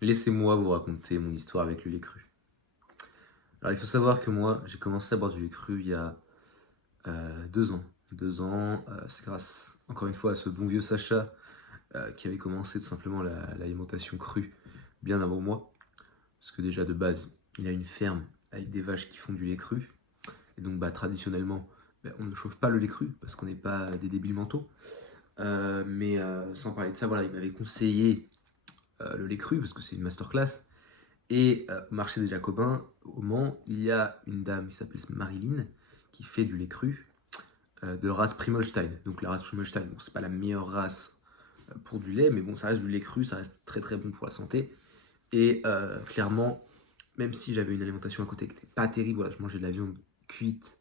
Laissez-moi vous raconter mon histoire avec le lait cru. Alors il faut savoir que moi, j'ai commencé à boire du lait cru il y a 2 ans. 2 ans, c'est grâce, encore une fois, à ce bon vieux Sacha qui avait commencé tout simplement l'alimentation crue bien avant moi. Parce que déjà de base, il a une ferme avec des vaches qui font du lait cru. Et donc traditionnellement, on ne chauffe pas le lait cru parce qu'on n'est pas des débiles mentaux. Mais sans parler de ça, voilà, il m'avait conseillé le lait cru parce que c'est une masterclass. Et au marché des Jacobins, au Mans, il y a une dame qui s'appelle Marilyn qui fait du lait cru de race Primolstein. Donc la race Primolstein, bon, c'est pas la meilleure race pour du lait, mais bon, ça reste du lait cru, ça reste très très bon pour la santé. Et clairement, même si j'avais une alimentation à côté qui n'était pas terrible, voilà, je mangeais de la viande cuite,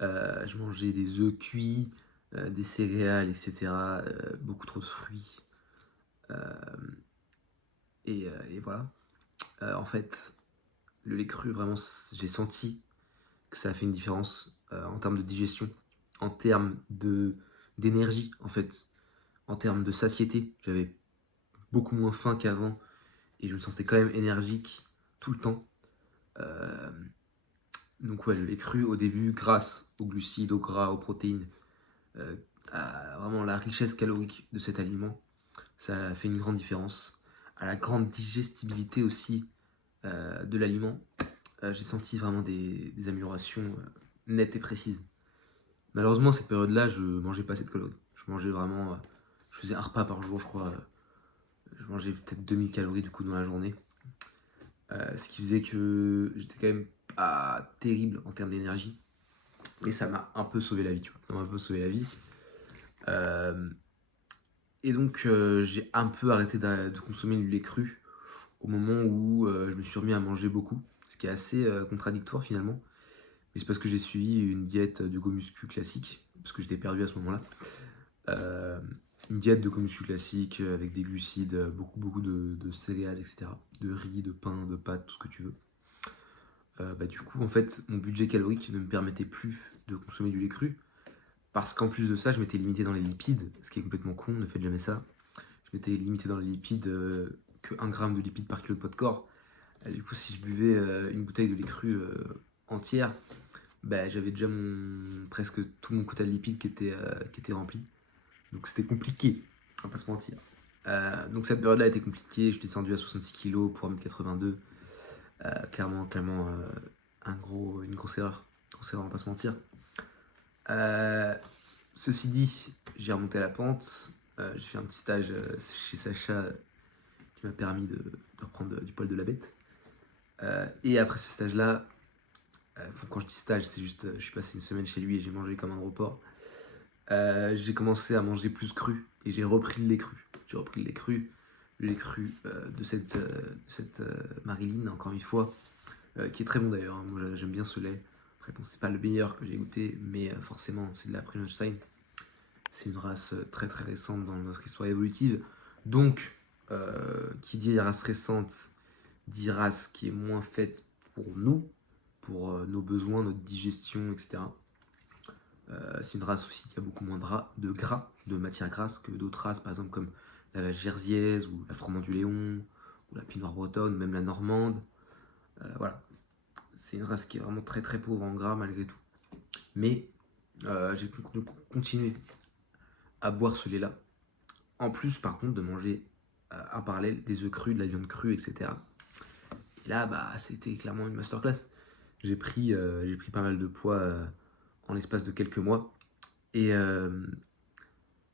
je mangeais des œufs cuits, des céréales, etc. Beaucoup trop de fruits. Euh, et voilà. En fait, le lait cru, vraiment, j'ai senti que ça a fait une différence en termes de digestion, en termes d'énergie, en fait, en termes de satiété. J'avais beaucoup moins faim qu'avant et je me sentais quand même énergique tout le temps. Euh, donc ouais, le lait cru au début, grâce aux glucides, aux gras, aux protéines, à vraiment la richesse calorique de cet aliment, ça a fait une grande différence. À la grande digestibilité aussi de l'aliment, j'ai senti vraiment des améliorations nettes et précises. Malheureusement, à cette période-là, je mangeais pas assez de calories. Je mangeais vraiment. Je faisais un repas par jour, je crois. Je mangeais peut-être 2000 calories du coup dans la journée. Ce qui faisait que j'étais quand même pas terrible en termes d'énergie. Mais ça m'a un peu sauvé la vie, tu vois. Ça m'a un peu sauvé la vie. Euh, et donc, j'ai un peu arrêté de consommer du lait cru au moment où je me suis remis à manger beaucoup. Ce qui est assez contradictoire finalement. Mais c'est parce que j'ai suivi une diète de go muscu classique. Parce que j'étais perdu à ce moment-là. Euh, une diète de muscu classique avec des glucides, beaucoup de céréales, etc. De riz, de pain, de pâtes, tout ce que tu veux. Du coup, en fait, mon budget calorique ne me permettait plus de consommer du lait cru. Parce qu'en plus de ça, je m'étais limité dans les lipides, ce qui est complètement con, ne faites jamais ça. Je m'étais limité dans les lipides que 1 gramme de lipides par kilo de poids de corps. Du coup, si je buvais une bouteille de lait cru entière, j'avais déjà presque tout mon quota de lipides qui était rempli. Donc c'était compliqué, on va pas se mentir. Donc cette période-là a été compliquée, je suis descendu à 66 kg pour 1m82. Clairement, une grosse erreur. Grosse erreur, on va pas se mentir. Ceci dit, j'ai remonté à la pente. J'ai fait un petit stage chez Sacha qui m'a permis de reprendre du poil de la bête. Et après ce stage-là, quand je dis stage, c'est juste, je suis passé une semaine chez lui et j'ai mangé comme un gros porc. J'ai commencé à manger plus cru et j'ai repris le lait cru. J'ai repris le lait cru de cette Marilyn, encore une fois, qui est très bon d'ailleurs. Moi j'aime bien ce lait. Après, bon, c'est pas le meilleur que j'ai goûté, mais forcément, c'est de la Primolstein. C'est une race très très récente dans notre histoire évolutive. Donc, qui dit race récente, dit race qui est moins faite pour nous, pour nos besoins, notre digestion, etc. C'est une race aussi qui a beaucoup moins de gras, de matière grasse que d'autres races, par exemple comme la vache jersiaise ou la froment du Léon, ou la pie-noire bretonne, ou même la normande. Voilà, c'est une race qui est vraiment très très pauvre en gras malgré tout. Mais j'ai continué à boire ce lait-là. En plus, par contre, de manger en parallèle des œufs crus, de la viande crue, etc. Et là, c'était clairement une masterclass. J'ai pris pas mal de poids en l'espace de quelques mois. Et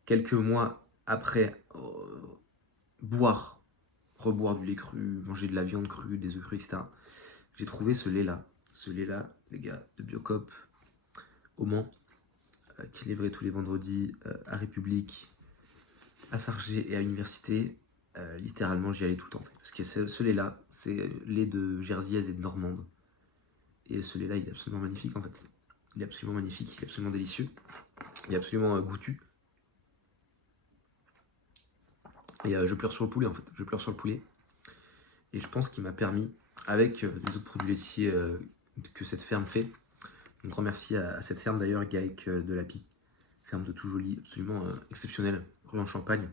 quelques mois après, boire, reboire du lait cru, manger de la viande crue, des œufs crus, etc. J'ai trouvé ce lait-là, les gars, de Biocop, au Mans, qui est livré tous les vendredis à République, à Sargé et à l'université. Littéralement, j'y allais tout le temps. En fait, parce que ce lait-là, c'est lait de jersiaise et de normande. Et ce lait-là, il est absolument magnifique en fait. Il est absolument magnifique, il est absolument délicieux, il est absolument goûtu. Et je pleure sur le poulet en fait, je pleure sur le poulet. Et je pense qu'il m'a permis, avec les autres produits laitiers que cette ferme fait, un grand merci à cette ferme d'ailleurs, Gaïc de Lapi, ferme de tout joli, absolument exceptionnelle, rue en Champagne.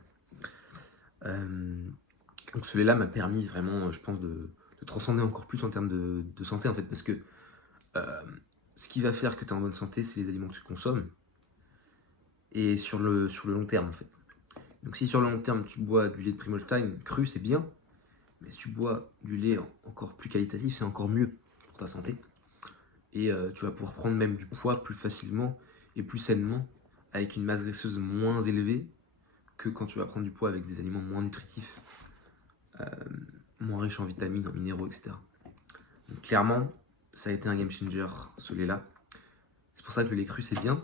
Donc ce lait-là m'a permis vraiment, je pense, de transcender encore plus en termes de santé, en fait, parce que euh, ce qui va faire que tu es en bonne santé, c'est les aliments que tu consommes, et sur le long terme, en fait. Donc si sur le long terme, tu bois du lait de Primolstein cru, c'est bien, mais si tu bois du lait encore plus qualitatif, c'est encore mieux pour ta santé. Et tu vas pouvoir prendre même du poids plus facilement et plus sainement, avec une masse graisseuse moins élevée que quand tu vas prendre du poids avec des aliments moins nutritifs, euh, moins riches en vitamines, en minéraux, etc. Donc clairement, ça a été un game changer, ce lait-là. C'est pour ça que le lait cru, c'est bien,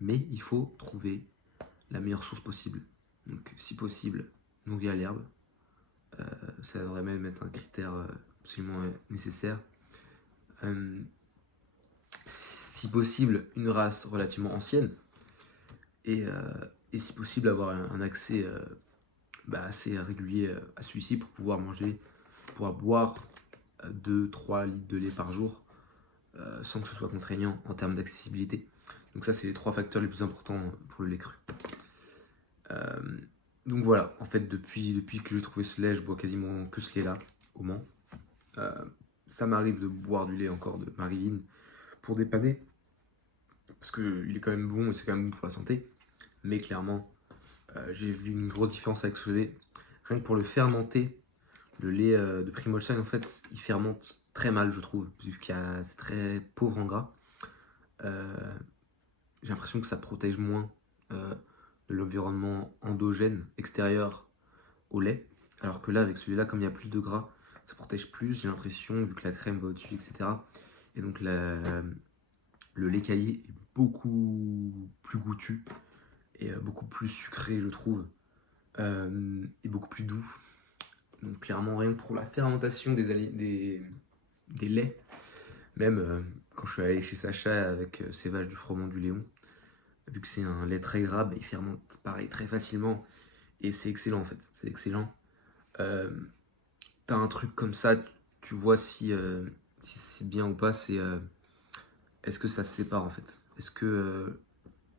mais il faut trouver la meilleure source possible. Donc si possible, non via l'herbe. Ça devrait même être un critère absolument nécessaire. Euh, si possible, une race relativement ancienne. Et, euh, et si possible, avoir un accès assez régulier à celui-ci pour pouvoir manger, pour pouvoir boire 2-3 litres de lait par jour sans que ce soit contraignant en termes d'accessibilité. Donc ça, c'est les 3 facteurs les plus importants pour le lait cru. Euh, donc voilà, en fait, depuis que j'ai trouvé ce lait, je bois quasiment que ce lait-là, au Mans. Euh, Ça m'arrive de boire du lait encore de Marilyn pour dépanner, parce qu'il est quand même bon et c'est quand même bon pour la santé. Mais clairement, j'ai vu une grosse différence avec ce lait. Rien que pour le fermenter, le lait de Primolstein, en fait, il fermente très mal, je trouve, vu qu'il c'est très pauvre en gras. Euh, j'ai l'impression que ça protège moins euh, de l'environnement endogène extérieur au lait. Alors que là, avec celui-là, comme il y a plus de gras, ça protège plus, j'ai l'impression, vu que la crème va au-dessus, etc. Et donc le lait caillé est beaucoup plus goûtu et beaucoup plus sucré, je trouve, et beaucoup plus doux. Donc clairement, rien que pour la fermentation des laits, même quand je suis allé chez Sacha avec ses vaches du froment du Léon, vu que c'est un lait très gras, bah, il fermente pareil très facilement et c'est excellent en fait, c'est excellent. Euh, T'as un truc comme ça, tu vois si c'est bien ou pas, c'est est-ce que ça se sépare en fait? Est-ce que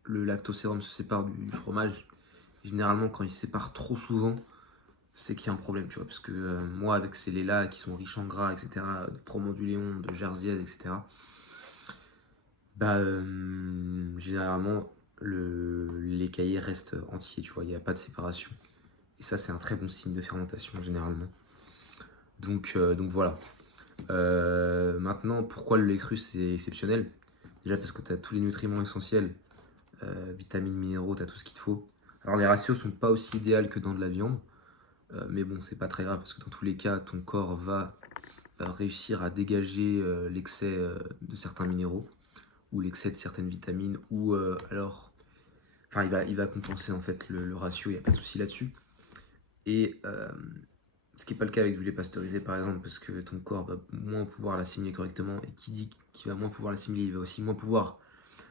le lactosérum se sépare du fromage? Généralement, quand il se sépare trop souvent, c'est qu'il y a un problème, tu vois. Parce que moi, avec ces laits-là qui sont riches en gras, etc., de froment du Léon, de Jersiaise, etc., généralement, le lait caillé reste entier, tu vois. Il n'y a pas de séparation. Et ça, c'est un très bon signe de fermentation, généralement. Donc voilà. Maintenant, pourquoi le lait cru c'est exceptionnel? Déjà parce que tu as tous les nutriments essentiels, vitamines, minéraux, tu as tout ce qu'il te faut. Alors les ratios sont pas aussi idéaux que dans de la viande, mais bon, c'est pas très grave parce que dans tous les cas, ton corps va réussir à dégager l'excès de certains minéraux ou l'excès de certaines vitamines ou alors, enfin, il va compenser en fait le ratio, il n'y a pas de souci là-dessus. Et ce qui n'est pas le cas avec du lait pasteurisé par exemple, parce que ton corps va moins pouvoir l'assimiler correctement. Et qui dit qu'il va moins pouvoir l'assimiler, il va aussi moins pouvoir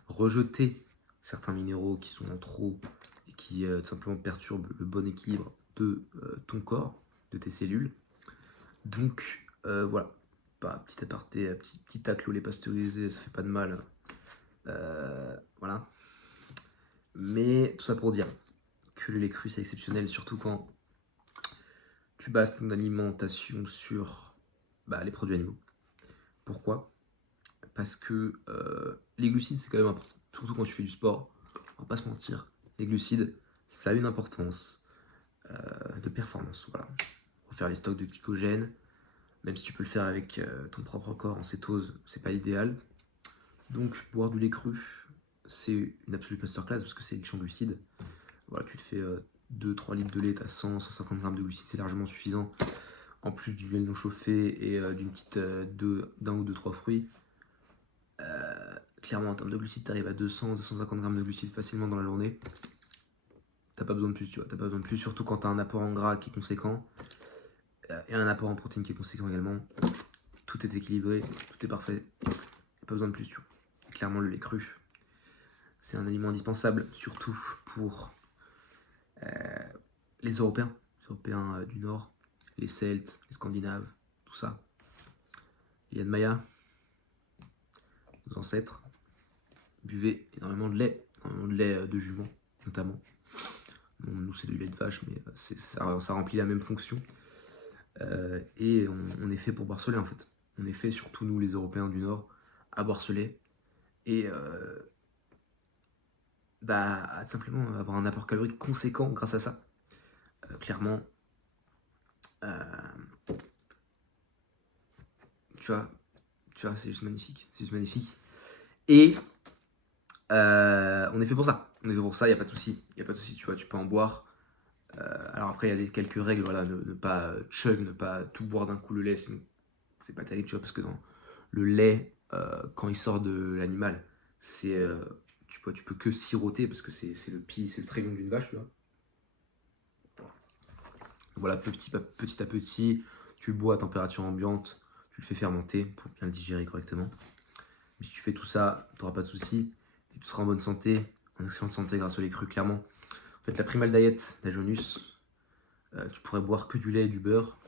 rejeter certains minéraux qui sont en trop et qui tout simplement perturbent le bon équilibre de ton corps, de tes cellules. Donc voilà, pas petit aparté, petit tacle au lait pasteurisé, ça fait pas de mal. Voilà. Mais tout ça pour dire que le lait cru c'est exceptionnel, surtout quand tu bases ton alimentation sur les produits animaux. Pourquoi? Parce que les glucides, c'est quand même important. Surtout quand tu fais du sport, on va pas se mentir. Les glucides, ça a une importance de performance. Voilà. Pour faire les stocks de glycogène, même si tu peux le faire avec ton propre corps en cétose, c'est pas l'idéal. Donc, boire du lait cru, c'est une absolue masterclass parce que c'est riche en glucides. Voilà, tu te fais 2-3 litres de lait, tu as 100-150 grammes de glucides, c'est largement suffisant. En plus du miel non chauffé et d'une petite d'un ou deux trois fruits. Clairement en termes de glucides, tu arrives à 200-250 grammes de glucides facilement dans la journée. T'as pas besoin de plus, tu vois. T'as pas besoin de plus, surtout quand t'as un apport en gras qui est conséquent et un apport en protéines qui est conséquent également. Tout est équilibré, tout est parfait. Pas besoin de plus, tu vois. Et clairement, le lait cru, c'est un aliment indispensable, surtout pour les Européens, du Nord, les Celtes, les Scandinaves, tout ça. Les Yann Maya, nos ancêtres, buvaient énormément de lait de jument notamment. Bon, nous c'est du lait de vache, mais ça remplit la même fonction. Et on est fait pour boire en fait. On est fait, surtout nous les Européens du Nord, à boire et à simplement avoir un apport calorique conséquent grâce à ça. Clairement, euh, tu vois, c'est juste magnifique. C'est juste magnifique. Et on est fait pour ça. On est fait pour ça, il n'y a pas de souci. Il n'y a pas de souci, tu vois, tu peux en boire. Alors après, il y a quelques règles, voilà, ne pas chug, ne pas tout boire d'un coup le lait, sinon c'est pas terrible, tu vois, parce que dans le lait, quand il sort de l'animal, c'est, tu peux que siroter, parce que c'est le trégon d'une vache, tu vois. Voilà, petit à petit, tu le bois à température ambiante, tu le fais fermenter pour bien le digérer correctement. Mais si tu fais tout ça, tu n'auras pas de soucis, et tu seras en bonne santé, en excellente santé grâce au lait cru, clairement. En fait, la Primal Diet d'Ajonus, tu pourrais boire que du lait et du beurre,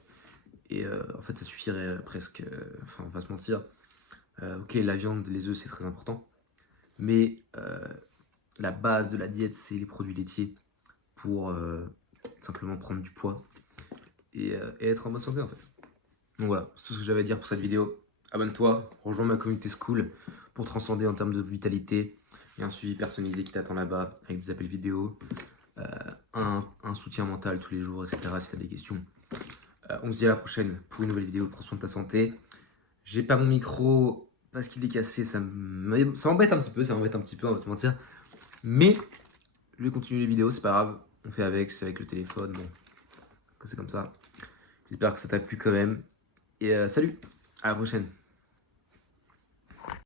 et en fait, ça suffirait presque, enfin, on va pas se mentir. Ok, la viande, les œufs, c'est très important, mais la base de la diète, c'est les produits laitiers pour simplement prendre du poids et être en bonne santé en fait. Donc voilà, c'est tout ce que j'avais à dire pour cette vidéo. Abonne-toi, rejoins ma communauté school pour transcender en termes de vitalité et un suivi personnalisé qui t'attend là-bas avec des appels vidéo, un soutien mental tous les jours, etc. si tu as des questions. On se dit à la prochaine pour une nouvelle vidéo. Prends soin de ta santé. J'ai pas mon micro parce qu'il est cassé, ça m'embête un petit peu, on va se mentir. Mais je vais continuer les vidéos, c'est pas grave. On fait avec, c'est avec le téléphone, bon, c'est comme ça. J'espère que ça t'a plu quand même. Et salut, à la prochaine.